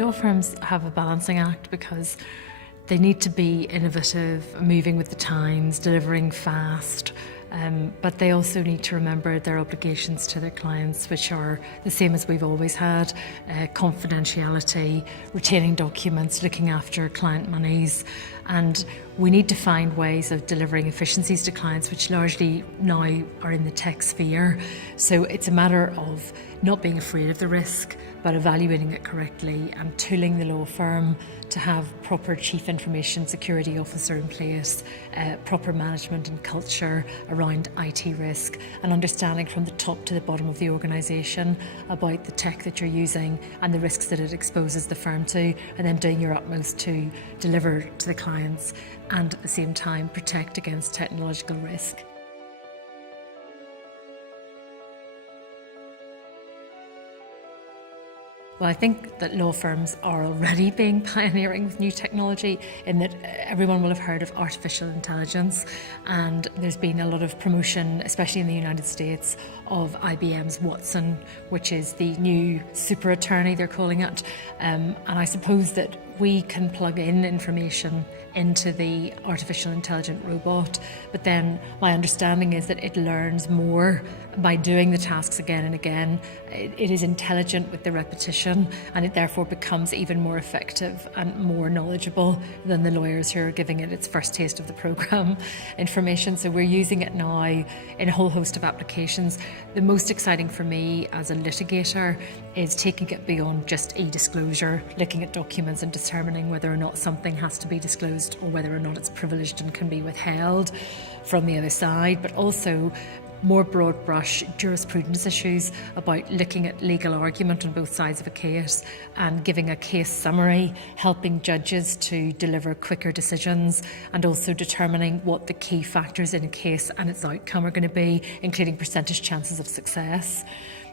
Law firms have a balancing act because they need to be innovative, moving with the times, delivering fast, but they also need to remember their obligations to their clients, which are the same as we've always had: confidentiality, retaining documents, looking after client monies. And we need to find ways of delivering efficiencies to clients, which largely now are in the tech sphere. So it's a matter of not being afraid of the risk, but evaluating it correctly and tooling the law firm to have proper Chief Information Security Officer in place, proper management and culture around IT risk, and understanding from the top to the bottom of the organisation about the tech that you're using and the risks that it exposes the firm to, and then doing your utmost to deliver to the clients and at the same time protect against technological risk. Well, I think that law firms are already being pioneering with new technology, in that everyone will have heard of artificial intelligence, and there's been a lot of promotion, especially in the United States, of IBM's Watson, which is the new super attorney, they're calling it. And I suppose that we can plug in information into the artificial intelligent robot, but then my understanding is that it learns more by doing the tasks again and again. It is intelligent with the repetition, and it therefore becomes even more effective and more knowledgeable than the lawyers who are giving it its first taste of the program information. So we're using it now in a whole host of applications. The most exciting for me as a litigator is taking it beyond just e-disclosure, looking at documents and determining whether or not something has to be disclosed or whether or not it's privileged and can be withheld from the other side, but also more broad brush jurisprudence issues about looking at legal argument on both sides of a case and giving a case summary, helping judges to deliver quicker decisions, and also determining what the key factors in a case and its outcome are going to be, including percentage chances of success.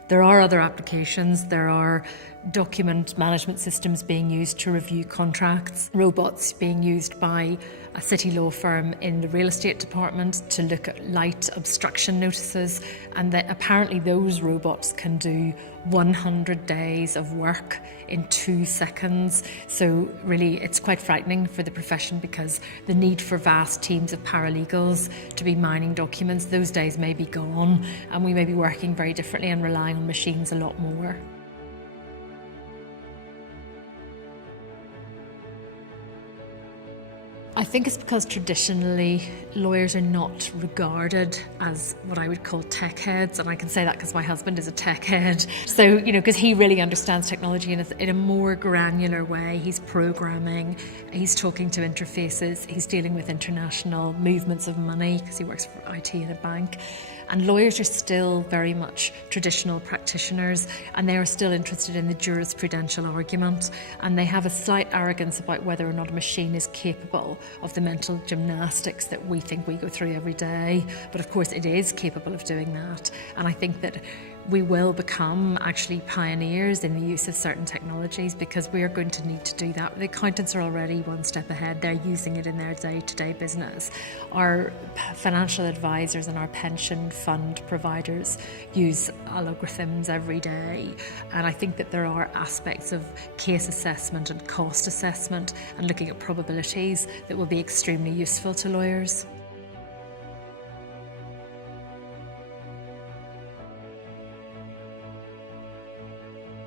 There are other applications. There are document management systems being used to review contracts, robots being used by a city law firm in the real estate department to look at light obstruction notices, and that apparently those robots can do 100 days of work in 2 seconds. So really it's quite frightening for the profession, because the need for vast teams of paralegals to be mining documents, those days may be gone, and we may be working very differently and relying on machines a lot more. I think it's because traditionally lawyers are not regarded as what I would call tech heads, and I can say that because my husband is a tech head. So, because he really understands technology in a more granular way. He's programming, he's talking to interfaces, he's dealing with international movements of money because he works for IT in a bank. And lawyers are still very much traditional practitioners, and they are still interested in the jurisprudential argument, and they have a slight arrogance about whether or not a machine is capable of the mental gymnastics that we think we go through every day. But of course it is capable of doing that, and I think that we will become actually pioneers in the use of certain technologies, because we are going to need to do that. The accountants are already one step ahead. They're using it in their day-to-day business. Our financial advisors and our pension fund providers use algorithms every day. And I think that there are aspects of case assessment and cost assessment and looking at probabilities that will be extremely useful to lawyers.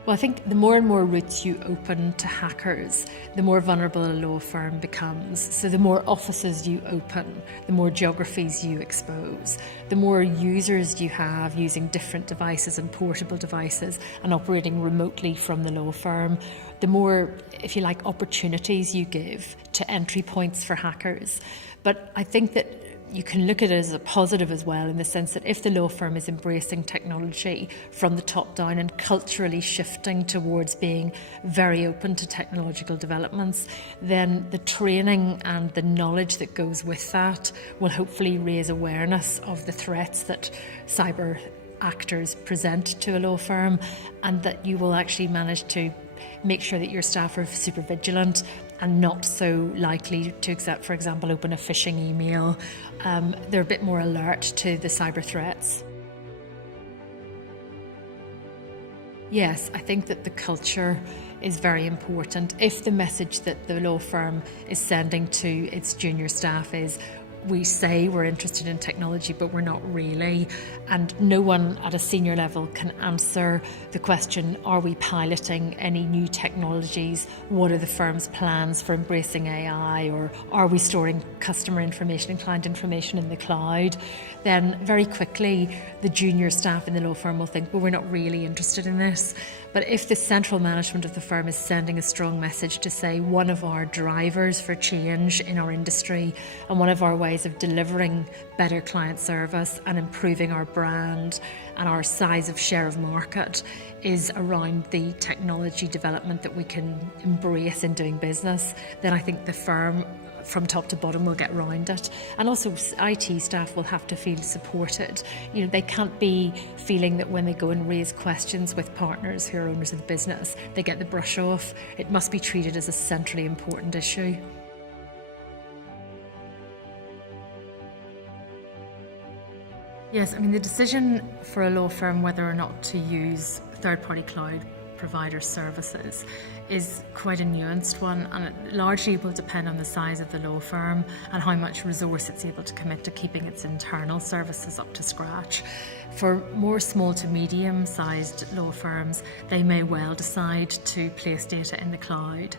Well, I think the more and more routes you open to hackers, the more vulnerable a law firm becomes. So the more offices you open, the more geographies you expose, the more users you have using different devices and portable devices and operating remotely from the law firm, the more, if you like, opportunities you give to entry points for hackers. But I think that you can look at it as a positive as well, in the sense that if the law firm is embracing technology from the top down and culturally shifting towards being very open to technological developments, then the training and the knowledge that goes with that will hopefully raise awareness of the threats that cyber actors present to a law firm, and that you will actually manage to make sure that your staff are super vigilant and not so likely to, for example, open a phishing email. They're a bit more alert to the cyber threats. Yes, I think that the culture is very important. If the message that the law firm is sending to its junior staff is, we say we're interested in technology, but we're not really, and no one at a senior level can answer the question, are we piloting any new technologies? What are the firm's plans for embracing AI? Or are we storing customer information and client information in the cloud? Then very quickly the junior staff in the law firm will think, well, we're not really interested in this. But if the central management of the firm is sending a strong message to say one of our drivers for change in our industry and one of our ways of delivering better client service and improving our brand and our size of share of market is around the technology development that we can embrace in doing business, then I think the firm from top to bottom will get round it. And also IT staff will have to feel supported. They can't be feeling that when they go and raise questions with partners who are owners of the business, they get the brush off. It must be treated as a centrally important issue. Yes, the decision for a law firm whether or not to use third-party cloud provider services is quite a nuanced one, and it largely will depend on the size of the law firm and how much resource it's able to commit to keeping its internal services up to scratch. For more small to medium-sized law firms, they may well decide to place data in the cloud.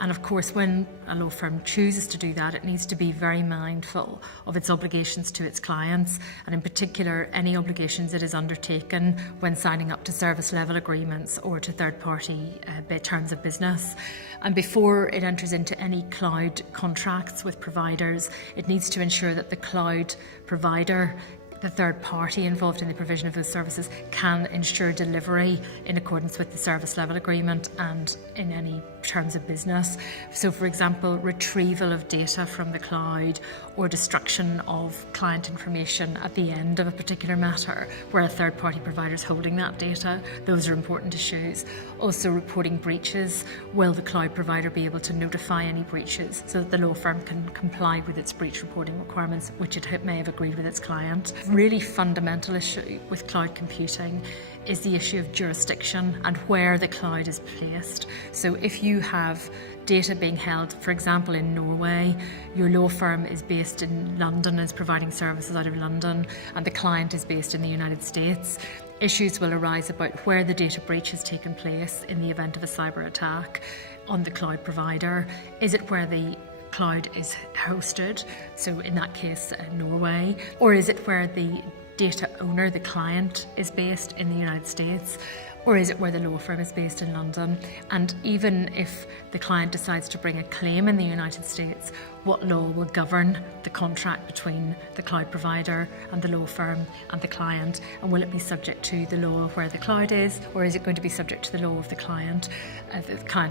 And of course, when a law firm chooses to do that, it needs to be very mindful of its obligations to its clients, and in particular, any obligations it has undertaken when signing up to service level agreements or to third-party terms of business. And before it enters into any cloud contracts with providers, it needs to ensure that the cloud provider, the third party involved in the provision of those services, can ensure delivery in accordance with the service level agreement and in any terms of business. So, for example, retrieval of data from the cloud or destruction of client information at the end of a particular matter where a third party provider is holding that data, those are important issues. Also, reporting breaches. Will the cloud provider be able to notify any breaches so that the law firm can comply with its breach reporting requirements, which it may have agreed with its client? Really fundamental issue with cloud computing is the issue of jurisdiction and where the cloud is placed. So if you have data being held, for example, in Norway, your law firm is based in London and is providing services out of London, and the client is based in the United States, issues will arise about where the data breach has taken place in the event of a cyber attack on the cloud provider. Is it where the cloud is hosted, so in that case Norway, or is it where the data owner, the client, is based in the United States, or is it where the law firm is based in London? And even if the client decides to bring a claim in the United States, what law will govern the contract between the cloud provider and the law firm and the client? And will it be subject to the law of where the cloud is, or is it going to be subject to the law of the client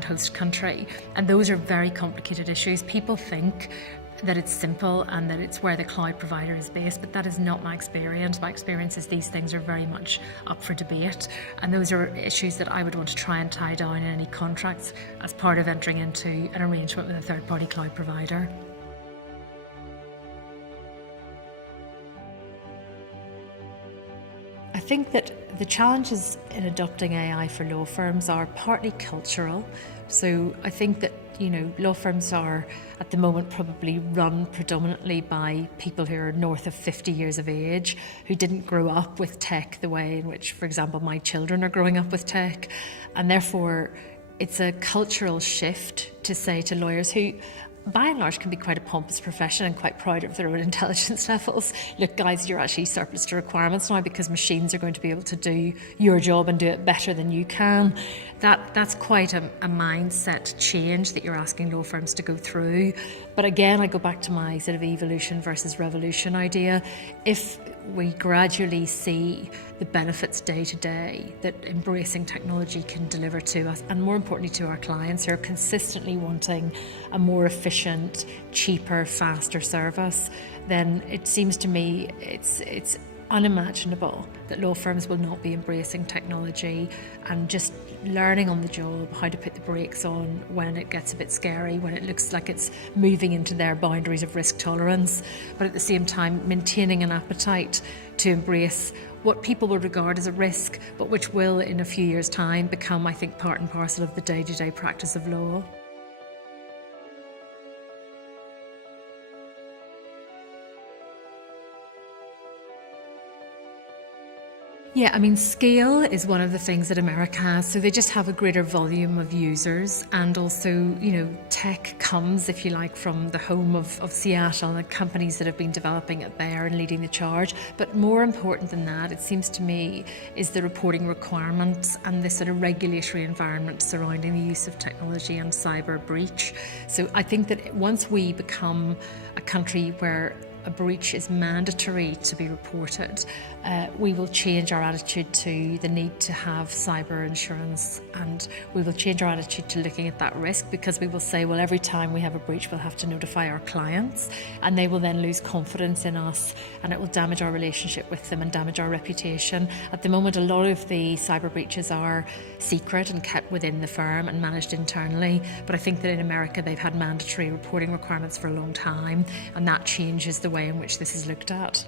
host country? And those are very complicated issues. People think that it's simple and that it's where the cloud provider is based, but that is not my experience. My experience is these things are very much up for debate, and those are issues that I would want to try and tie down in any contracts as part of entering into an arrangement with a third-party cloud provider. I think that the challenges in adopting AI for law firms are partly cultural. So I think that law firms are at the moment probably run predominantly by people who are north of 50 years of age, who didn't grow up with tech the way in which, for example, my children are growing up with tech. And therefore, it's a cultural shift to say to lawyers who, by and large, can be quite a pompous profession and quite proud of their own intelligence levels. Look, guys, you're actually surplus to requirements now because machines are going to be able to do your job and do it better than you can. That's quite a mindset change that you're asking law firms to go through. But again, I go back to my sort of evolution versus revolution idea. If we gradually see the benefits day to day that embracing technology can deliver to us, and more importantly to our clients who are consistently wanting a more efficient, cheaper, faster service, then it seems to me it's unimaginable that law firms will not be embracing technology and just learning on the job how to put the brakes on when it gets a bit scary, when it looks like it's moving into their boundaries of risk tolerance, but at the same time maintaining an appetite to embrace what people will regard as a risk, but which will, in a few years' time, become, I think, part and parcel of the day-to-day practice of law. Yeah, I mean, scale is one of the things that America has. So they just have a greater volume of users, and also, tech comes, if you like, from the home of Seattle and the companies that have been developing it there and leading the charge. But more important than that, it seems to me, is the reporting requirements and the sort of regulatory environment surrounding the use of technology and cyber breach. So I think that once we become a country where a breach is mandatory to be reported, we will change our attitude to the need to have cyber insurance, and we will change our attitude to looking at that risk, because we will say, well, every time we have a breach, we'll have to notify our clients, and they will then lose confidence in us, and it will damage our relationship with them and damage our reputation. At the moment, a lot of the cyber breaches are secret and kept within the firm and managed internally, but I think that in America they've had mandatory reporting requirements for a long time, and that changes the way in which this is looked at.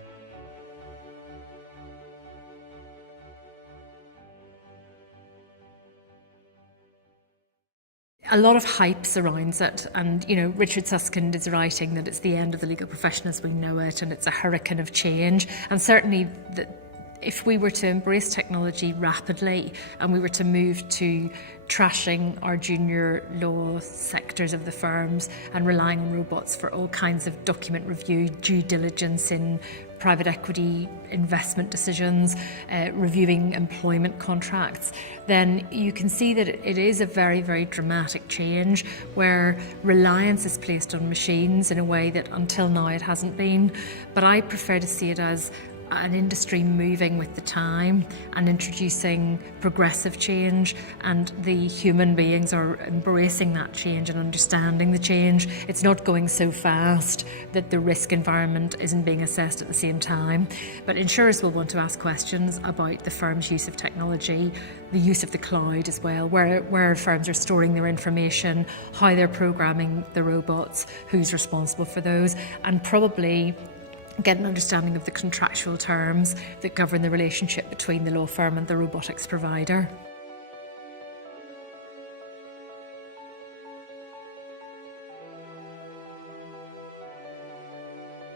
A lot of hype surrounds it, and Richard Susskind is writing that it's the end of the legal profession as we know it, and it's a hurricane of change. And certainly if we were to embrace technology rapidly and we were to move to trashing our junior law sectors of the firms and relying on robots for all kinds of document review, due diligence in private equity investment decisions, reviewing employment contracts, then you can see that it is a very, very dramatic change where reliance is placed on machines in a way that until now it hasn't been. But I prefer to see it as an industry moving with the time and introducing progressive change, and the human beings are embracing that change and understanding the change. It's not going so fast that the risk environment isn't being assessed at the same time. But insurers will want to ask questions about the firm's use of technology, the use of the cloud as well, where firms are storing their information, how they're programming the robots, who's responsible for those, and probably get an understanding of the contractual terms that govern the relationship between the law firm and the robotics provider.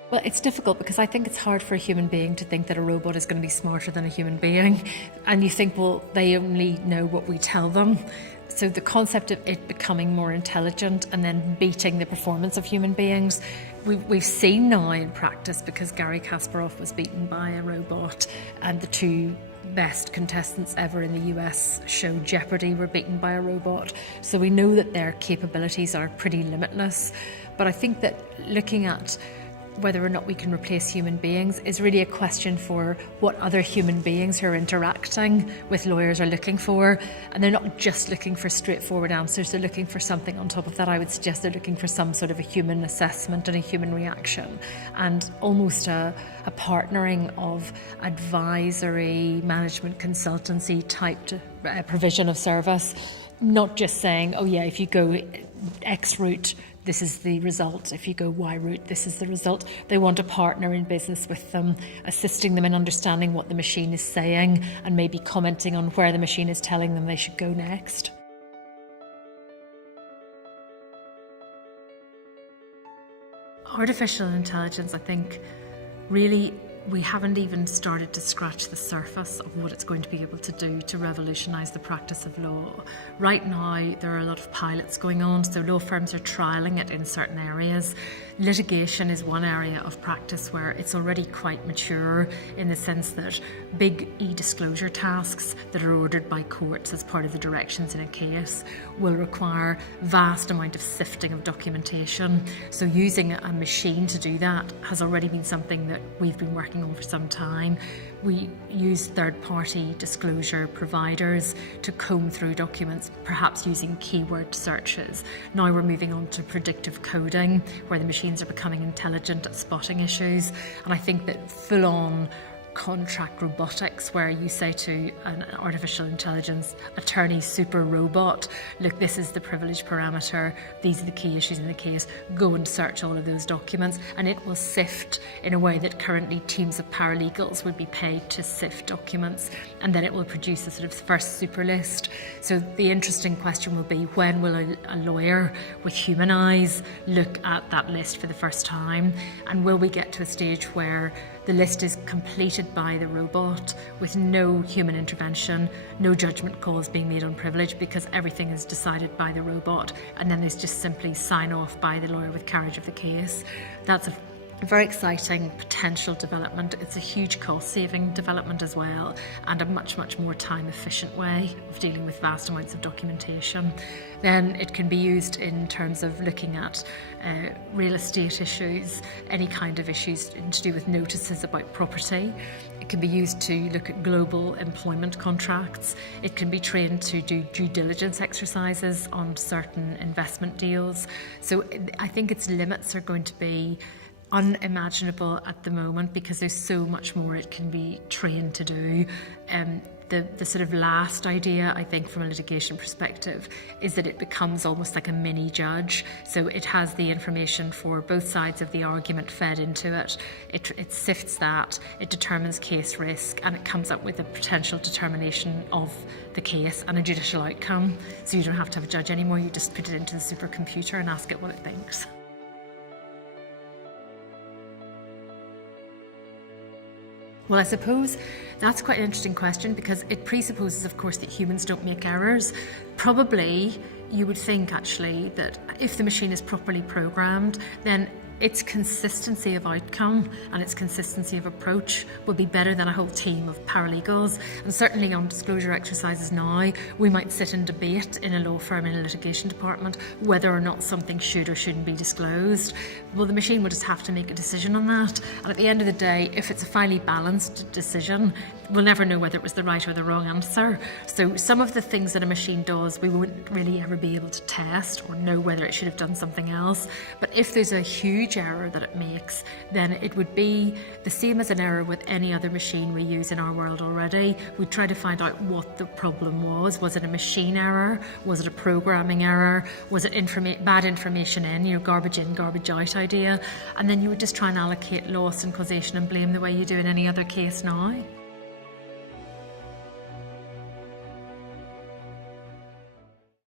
Well, it's difficult because I think it's hard for a human being to think that a robot is going to be smarter than a human being. And you think, well, they only know what we tell them. So the concept of it becoming more intelligent and then beating the performance of human beings, we've seen now in practice, because Gary Kasparov was beaten by a robot, and the two best contestants ever in the US show Jeopardy were beaten by a robot. So we know that their capabilities are pretty limitless. But I think that looking at whether or not we can replace human beings is really a question for what other human beings who are interacting with lawyers are looking for. And they're not just looking for straightforward answers, they're looking for something on top of that. I would suggest they're looking for some sort of a human assessment and a human reaction, and almost a partnering of advisory, management consultancy type provision of service. Not just saying, oh yeah, if you go X route, this is the result. If you go Y route, this is the result. They want a partner in business with them, assisting them in understanding what the machine is saying and maybe commenting on where the machine is telling them they should go next. Artificial intelligence, I think, really we haven't even started to scratch the surface of what it's going to be able to do to revolutionise the practice of law. Right now, there are a lot of pilots going on, so law firms are trialling it in certain areas. Litigation is one area of practice where it's already quite mature, in the sense that big e-disclosure tasks that are ordered by courts as part of the directions in a case will require vast amount of sifting of documentation. So using a machine to do that has already been something that we've been working on for some time. We use third-party disclosure providers to comb through documents, perhaps using keyword searches. Now we're moving on to predictive coding, where the machines are becoming intelligent at spotting issues. And I think that full-on contract robotics, where you say to an artificial intelligence attorney super robot, look, this is the privilege parameter, these are the key issues in the case, go and search all of those documents, and it will sift in a way that currently teams of paralegals would be paid to sift documents, and then it will produce a sort of first super list. So the interesting question will be, when will a lawyer with human eyes look at that list for the first time, and will we get to a stage where the list is completed by the robot with no human intervention, no judgment calls being made on privilege, because everything is decided by the robot, and then there's just simply sign off by the lawyer with carriage of the case. That's a very exciting potential development. It's a huge cost-saving development as well, and a much, much more time-efficient way of dealing with vast amounts of documentation. Then it can be used in terms of looking at real estate issues, any kind of issues to do with notices about property. It can be used to look at global employment contracts. It can be trained to do due diligence exercises on certain investment deals. So I think its limits are going to be unimaginable at the moment, because there's so much more it can be trained to do. The sort of last idea, I think, from a litigation perspective, is that it becomes almost like a mini judge. So it has the information for both sides of the argument fed into it. It sifts that, it determines case risk, and it comes up with a potential determination of the case and a judicial outcome. So you don't have to have a judge anymore, you just put it into the supercomputer and ask it what it thinks. Well, I suppose that's quite an interesting question, because it presupposes, of course, that humans don't make errors. Probably you would think, actually, that if the machine is properly programmed, then its consistency of outcome and its consistency of approach will be better than a whole team of paralegals. And certainly on disclosure exercises now, we might sit and debate in a law firm, in a litigation department, whether or not something should or shouldn't be disclosed. Well, the machine will just have to make a decision on that. And at the end of the day, if it's a finely balanced decision, we'll never know whether it was the right or the wrong answer. So some of the things that a machine does, we won't really ever be able to test or know whether it should have done something else. But if there's a huge error that it makes, then it would be the same as an error with any other machine we use in our world already. We try to find out what the problem was. Was it a machine error? Was it a programming error? Was it bad information in, garbage in, garbage out idea? And then you would just try and allocate loss and causation and blame the way you do in any other case now.